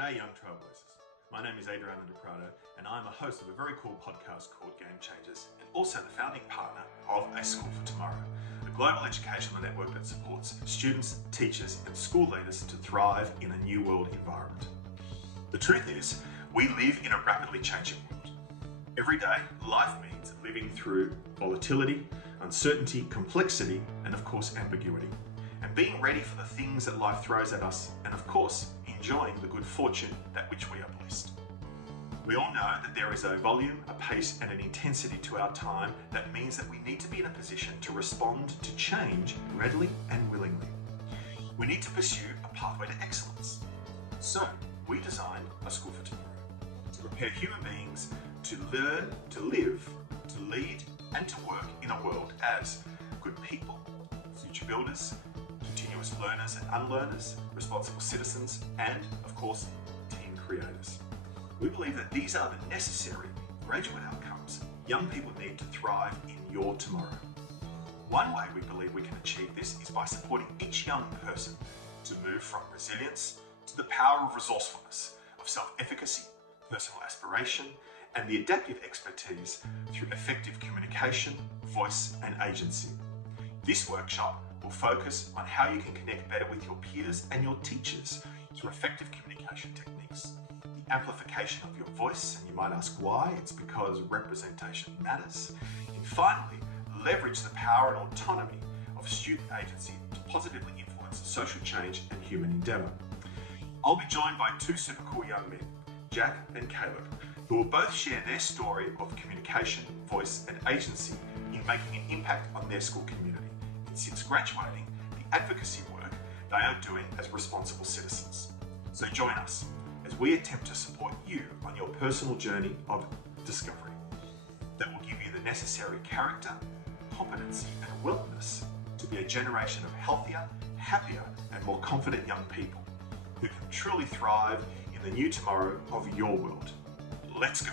G'day young Trailblazers. My name is Adriano De Prado and I'm a host of a very cool podcast called Game Changers and also the founding partner of A School for Tomorrow, a global educational network that supports students, teachers and school leaders to thrive in a new world environment. The truth is, we live in a rapidly changing world. Every day, life means living through volatility, uncertainty, complexity and of course ambiguity. And being ready for the things that life throws at us, and of course, enjoying the good fortune that which we are blessed. We all know that there is a volume, a pace, and an intensity to our time that means that we need to be in a position to respond to change readily and willingly. We need to pursue a pathway to excellence. So, we designed A School for Tomorrow to prepare human beings to learn, to live, to lead, and to work in a world as good people, future builders, continuous learners and unlearners, responsible citizens, and, of course, team creators. We believe that these are the necessary graduate outcomes young people need to thrive in your tomorrow. One way we believe we can achieve this is by supporting each young person to move from resilience to the power of resourcefulness, of self-efficacy, personal aspiration, and the adaptive expertise through effective communication, voice, and agency. This workshop will focus on how you can connect better with your peers and your teachers through effective communication techniques, the amplification of your voice, and you might ask why. It's because representation matters. And finally, leverage the power and autonomy of student agency to positively influence social change and human endeavour. I'll be joined by two super cool young men, Jack and Caleb, who will both share their story of communication, voice, and agency in making an impact on their school community. Since graduating, the advocacy work they are doing as responsible citizens. So join us as we attempt to support you on your personal journey of discovery that will give you the necessary character, competency and willingness to be a generation of healthier, happier and more confident young people who can truly thrive in the new tomorrow of your world. Let's go.